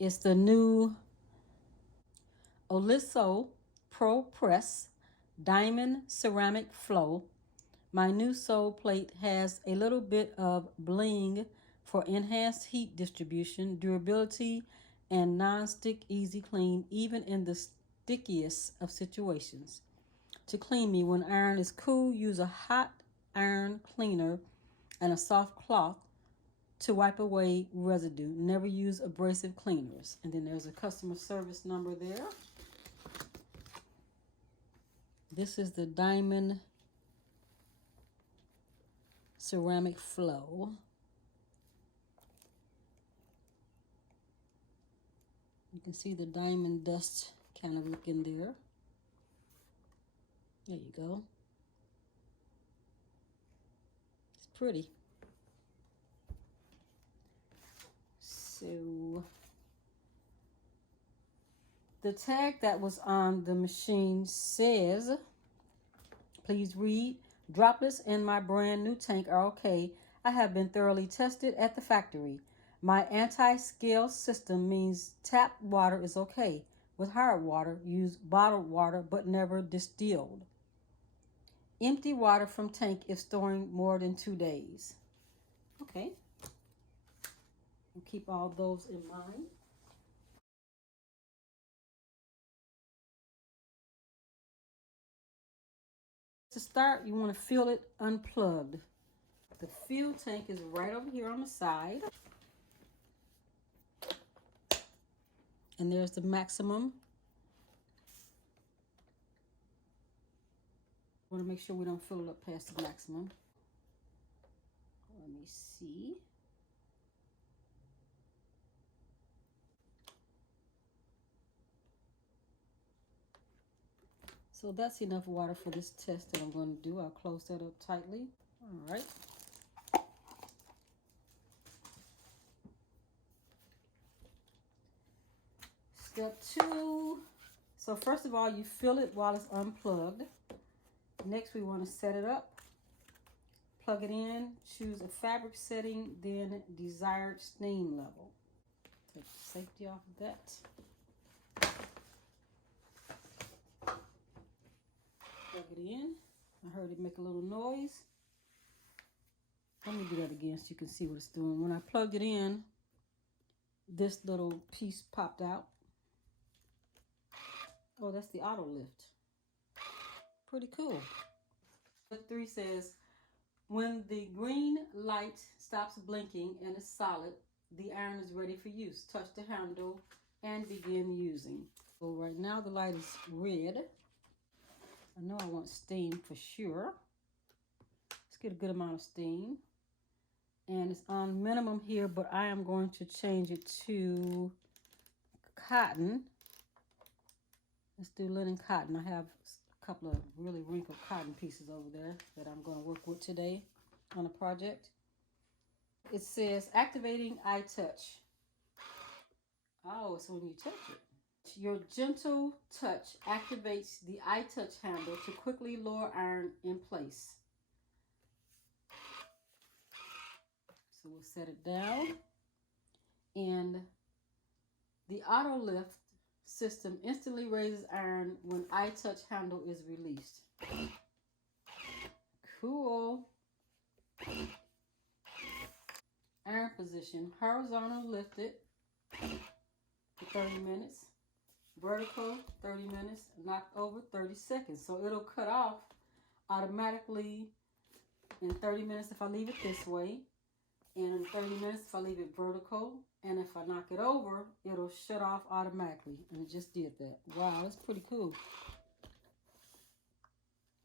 It's the new Oliso Pro Press Diamond Ceramic Flow. My new sole plate has a little bit of bling for enhanced heat distribution, durability, and non-stick easy clean even in the stickiest of situations. To clean me, when iron is cool, use a hot iron cleaner and a soft cloth to wipe away residue. Never use abrasive cleaners. And then there's a customer service number there. This is the Diamond Ceramic Flow. You can see the diamond dust kind of look in there. There you go. It's pretty. So the tag that was on the machine says, please read, droplets in my brand new tank are okay. I have been thoroughly tested at the factory. My anti-scale system means tap water is okay. With hard water, use bottled water but never distilled. Empty water from tank if storing more than 2 days. Okay. We'll keep all those in mind. To start, you want to fill it unplugged. The fuel tank is right over here on the side. And there's the maximum. Want to make sure we don't fill it up past the maximum. Let me see. So that's enough water for this test that I'm going to do. I'll close that up tightly. All right. Step 2. So first of all, you fill it while it's unplugged. Next, we want to set it up. Plug it in, choose a fabric setting, then desired steam level. Take the safety off of that. Plug it in. I heard it make a little noise. Let me do that again so you can see what it's doing. When I plugged it in, this little piece popped out. Oh, that's the auto lift. Pretty cool. Step 3 says, when the green light stops blinking and is solid, the iron is ready for use. Touch the handle and begin using. So right now the light is red. I know I want steam for sure. Let's get a good amount of steam. And it's on minimum here, but I am going to change it to cotton. Let's do linen cotton. I have a couple of really wrinkled cotton pieces over there that I'm going to work with today on a project. It says activating eye touch. Oh, it's when you touch it. Your gentle touch activates the eye touch handle to quickly lower iron in place. So we'll set it down. And the auto lift system instantly raises iron when eye touch handle is released. Cool. Iron position, horizontal lifted for 30 minutes. Vertical, 30 minutes. Knocked over, 30 seconds. So it'll cut off automatically in 30 minutes if I leave it this way. And in 30 minutes if I leave it vertical. And if I knock it over, it'll shut off automatically. And it just did that. Wow, that's pretty cool.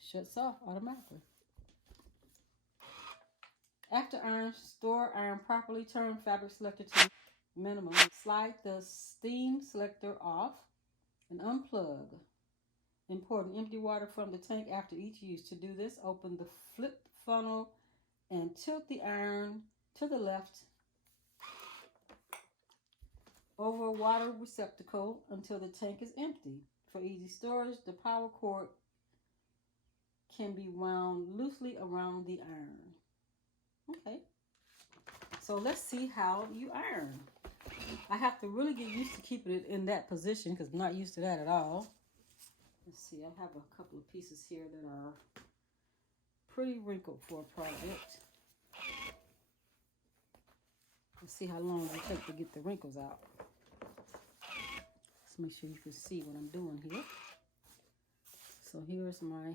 Shuts off automatically. After iron, store iron properly. Turn fabric selector to minimum. Slide the steam selector off and unplug. Important, empty water from the tank after each use. To do this, open the flip funnel and tilt the iron to the left over a water receptacle until the tank is empty. For easy storage, the power cord can be wound loosely around the iron. Okay, so let's see how you iron. I have to really get used to keeping it in that position because I'm not used to that at all. Let's see, I have a couple of pieces here that are pretty wrinkled for a project. Let's see how long it will take to get the wrinkles out. Let's make sure you can see what I'm doing here. So here's my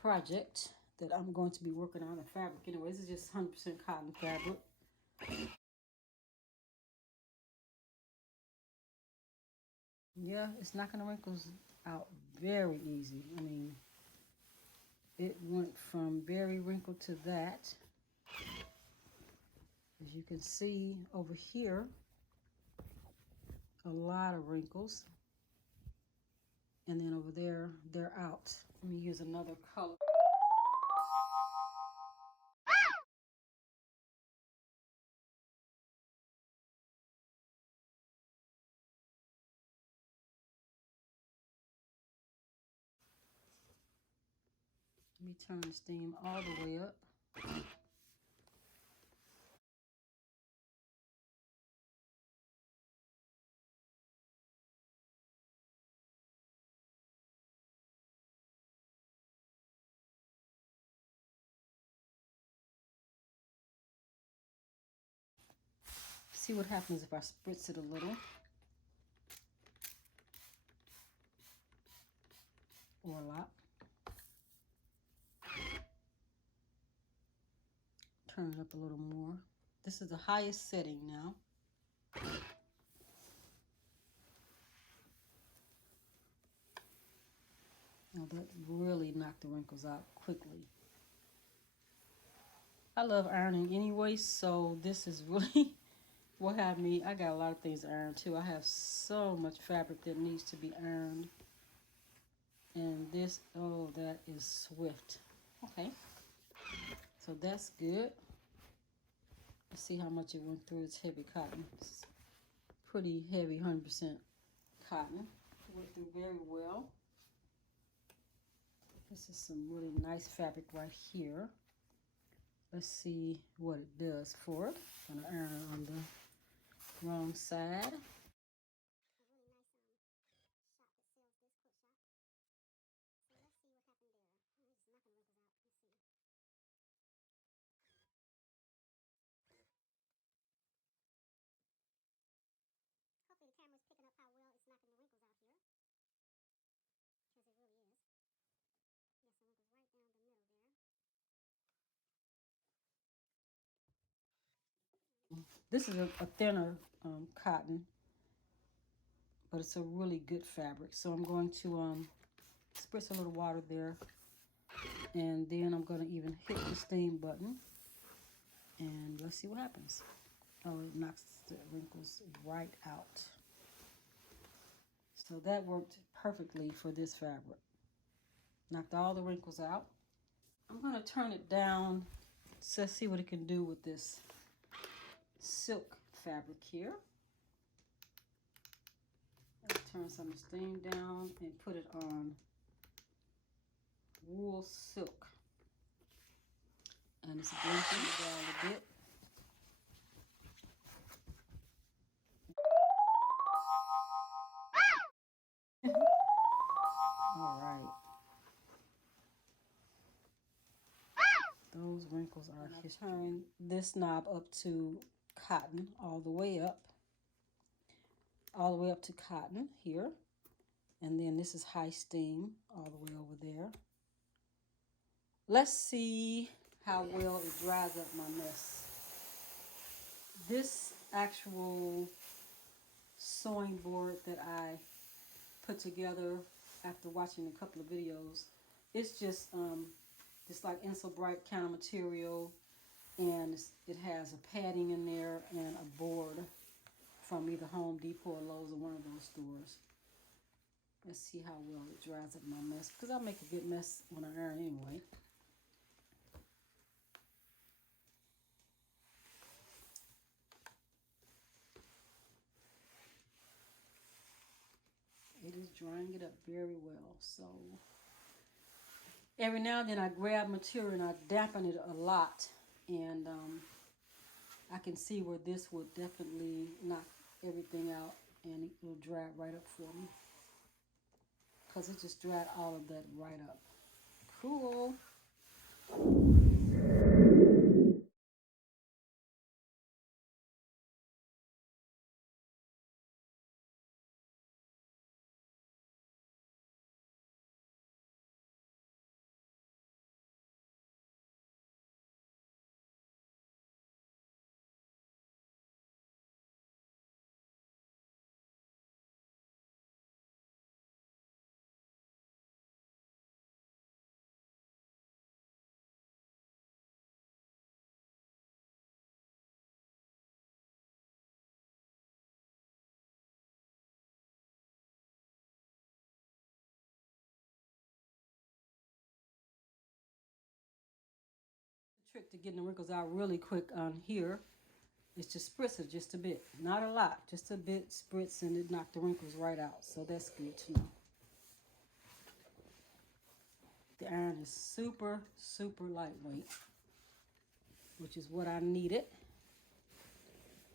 project that I'm going to be working on the fabric. Anyway, this is just 100% cotton fabric. Yeah, it's knocking the wrinkles out very easy. I mean, it went from very wrinkled to that. As you can see over here, a lot of wrinkles. And then over there, they're out. Let me use another color. Let me turn the steam all the way up. See what happens if I spritz it a little. Or a lot. Turn it up a little more. This is the highest setting now. Now that really knocked the wrinkles out quickly. I love ironing anyway, so this is really what have me. I got a lot of things to iron too. I have so much fabric that needs to be ironed. And this, oh, that is swift. Okay. So that's good. Let's see how much it went through. It's heavy cotton. It's pretty heavy, 100% cotton. It went through very well. This is some really nice fabric right here. Let's see what it does for it. I'm gonna iron it on the wrong side. Hopefully the camera's picking up how well it's knocking the wrinkles out here. Because it really is. Yes, some wrinkles right down the middle there. This is a thinner cotton, but it's a really good fabric. So I'm going to spritz a little water there, and then I'm going to even hit the steam button, and let's see what happens. Oh, it knocks the wrinkles right out. So that worked perfectly for this fabric. Knocked all the wrinkles out. I'm going to turn it down to see what it can do with this silk fabric here. Turn some of the steam down and put it on wool silk. And it's blinking down a bit. All right. Those wrinkles are history. Turn this knob up to cotton all the way up. All the way up to cotton here. And then this is high steam all the way over there. Let's see how well it dries up my mess. This actual sewing board that I put together after watching a couple of videos, it's just like Insul Bright kind of material, and it has a padding in there and a board from either Home Depot or Lowe's or one of those stores. Let's see how well it dries up my mess, because I make a good mess when I iron anyway. It is drying it up very well. So every now and then I grab material and I dampen it a lot, and I can see where this would definitely knock everything out, and it will dry right up for me, because it just dried all of that right up. Cool. The trick to getting the wrinkles out really quick on here is to spritz it just a bit. Not a lot, just a bit spritz, and it knocked the wrinkles right out. So that's good to know. The iron is super, super lightweight, which is what I needed,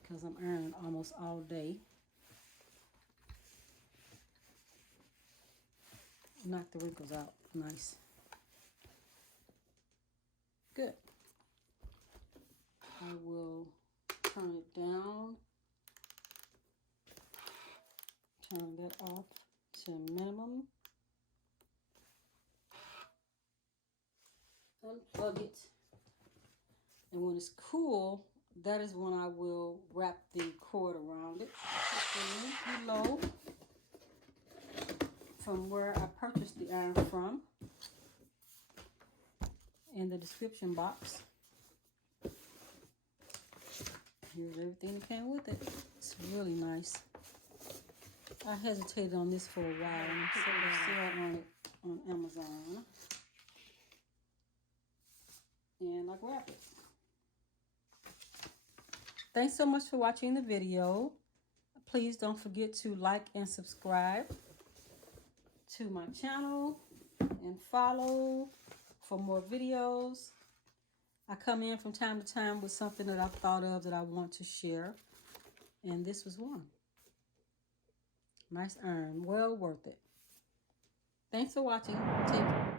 because I'm ironing almost all day. Knock the wrinkles out nice. Good. I will turn it down, turn that off to minimum, unplug it, and when it's cool, that is when I will wrap the cord around it. The link below from where I purchased the iron from in the description box. Here's everything that came with it. It's really nice. I hesitated on this for a while, and I put a sale on it on Amazon, and I grabbed it. Thanks so much for watching the video. Please don't forget to like and subscribe to my channel and follow for more videos. I come in from time to time with something that I've thought of that I want to share, and this was one. Nice iron, well worth it. Thanks for watching. Take care.